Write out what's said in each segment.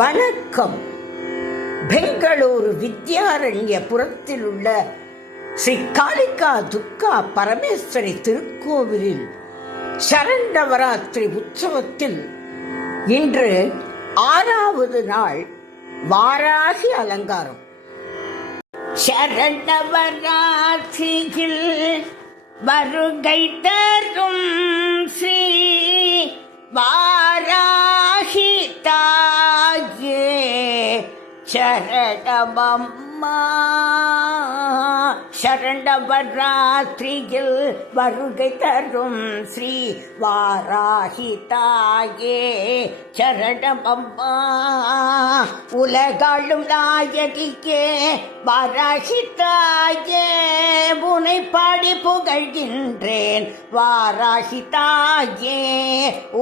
வணக்கம். பெங்களூரு வித்யாரண்யபுரத்தில் உள்ள ஸ்ரீ காளிகா துர்கா பரமேஸ்வரி திருக்கோவிலில் சரண்டவராத்திரி உற்சவத்தில் இன்று 6வது நாள் வாராகி அலங்காரம். சரண்டவராத்திரியில் வருகை தரும் ஸ்ரீ வாராகி தாயே சரணமம்மா. சரண்டவராத்திரியில் வருகை தரும் ஸ்ரீ வாராகி தாயே சரணமம்மா. உலகாளும் நாயகியே வாராகி தாயே உனை பாடி புகழ்கின்றேன். வாராகி தாயே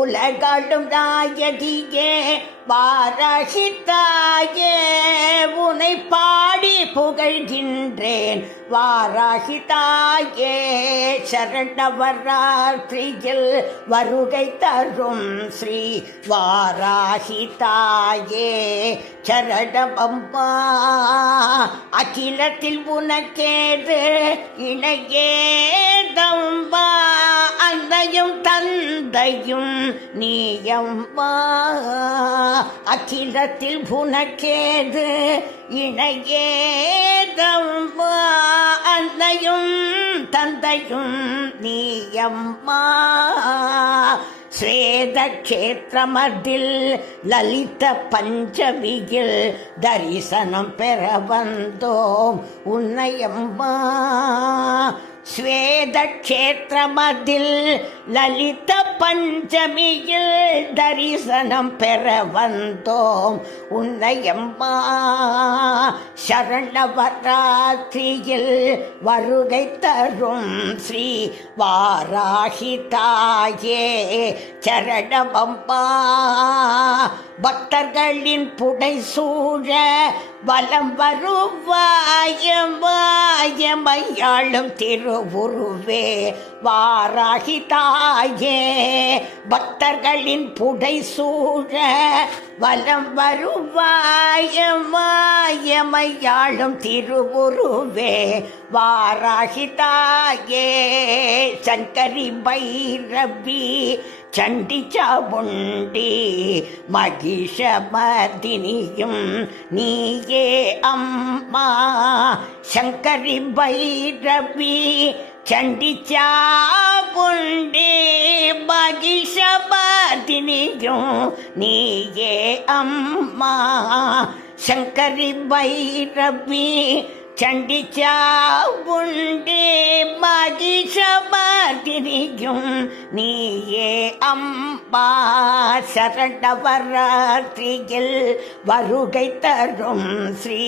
உலகாளும் நாயகியே வாராகி தாயே உனை பாடி புகழ்கின்றேன். வாராகி தாயே சரண்டவராத்திரியில் வருகை தரும் ஸ்ரீ வாராகி தாயே சரணமம்மா. அகிலத்தில் உனக்கேது இணையேதம்பா, அன்னையும் தந்தையும் நீயம்மா. அகிலத்தில் உனக்கேது இணையேதம்பா, அன்னையும் தந்தையும் நீயம்மா. ஸ்வேத க்ஷேத்திரமதில் லலித பஞ்சமியில் தரிசனம் பெற வந்தோம் உன்னையம்மா. ஸ்வேத க்ஷேத்திரமதில் லலித பஞ்சமியில் தரிசனம் பெற வந்தோம் உன்னையம்மா. சரணவராத்திரியில் வருகை தரும் ஸ்ரீ வாராகி தாயே சரணமம்மா. பக்தர்களின் புடை சூழ வலம் வருவாயமாயமையாளும் திருவுருவே வாராகி தாயே. பக்தர்களின் புடை சூழ வலம் வருவாயமாயமையாளும் திருவுருவே வாராகி தாயே. சங்கரி பைரவி சண்டி சாமுண்டி மகிஷமர்தினியும் நீயே அம்மா. சங்கரி பைரவி சண்டி சாமுண்டி மகிஷமர்தினியும் நீயே அம்மா. சங்கரி பைரவி சண்டி சாமுண்டி மகிஷமர்தினியும் நீயே அம்மா. சரண்டவராத்திரியில் வருகை தரும் ஸ்ரீ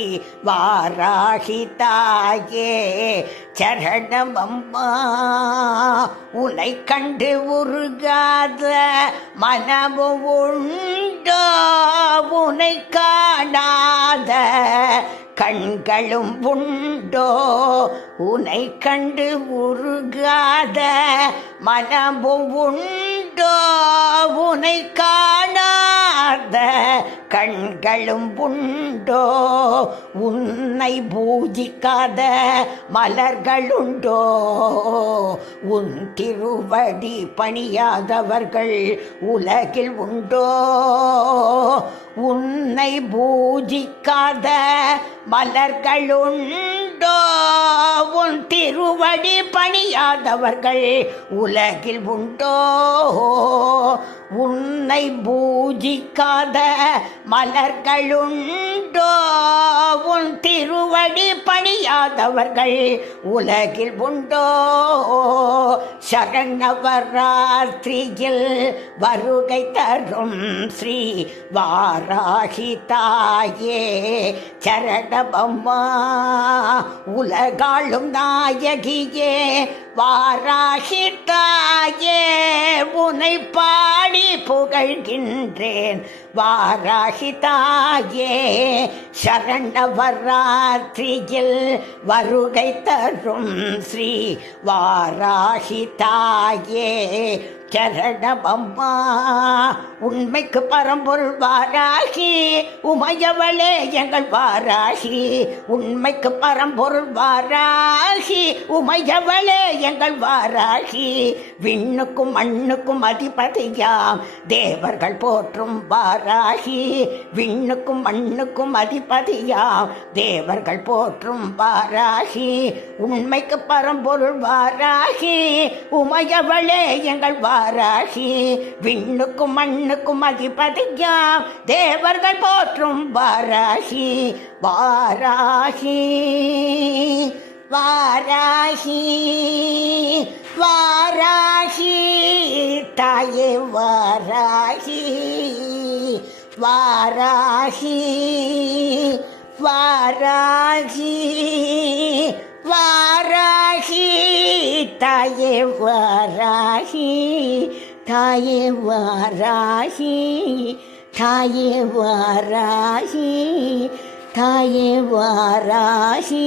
வாராகி தாயே சரணமம்மா. உன்னை கண்டு உருகாத மனமும் உண்டோ, உன்னை காணாத கண்களும் உண்டோ, உன்னை கண்டு உருகாத மனமும் உண்டோ, உன்னை காணாத கண்களும் உண்டோ, உன்னை பூஜிக்காத மலர்களுண்டோ, உன் திருவடி பணியாதவர்கள் உலகில் உண்டோ. உன்னை பூஜிக்காத மலர்களுண்டோ, உன் திருவடி பணியாதவர்கள் உலகில் உண்டோ. உன்னை பூஜிக்காத மலர்களுண்டோ, உன் திருவடி பணியாதவர்கள் உலகில் உண்டோ. சரணவராத்திரியில் வருகை தரும் ஸ்ரீ வாராகி தாயே சரணமம்மா. உலகாளும் நாயகியே வாராகி தாயே உன்னை பாடி புகழ்கின்றேன். வாராகி தாயே சரணவராத்திரியில் வருகை தரும் ஸ்ரீ வாராகி தாயே சரணமம்மா. உண்மைக்கு பரம்பொருள் வாராகி உமையவளே எங்கள் வாராகி. உண்மைக்கு பரம்பொருள் வாராகி உமையவளே எங்கள் வாராகி. விண்ணுக்கும் மண்ணுக்கும் அதிபதியாம் தேவர்கள் போற்றும் வாராகி. விண்ணுக்கும் மண்ணுக்கும் அதிபதியாம் தேவர்கள் போற்றும் வாராகி. உண்மைக்கு பரம்பொருள் வாராகி உமையவளே எங்கள் வாராகி. விண்ணுக்கும் மண்ணுக்கும் அதிபதியாம் தேவர்கள் போற்றும் வாராகி. வாராகி வாராகி வாராகி தாயே வாராகி. வாராகி வாராகி வாராகி தாயே வாராகி. தாயே வாராகி தாயே வாராகி தாயே வாராகி.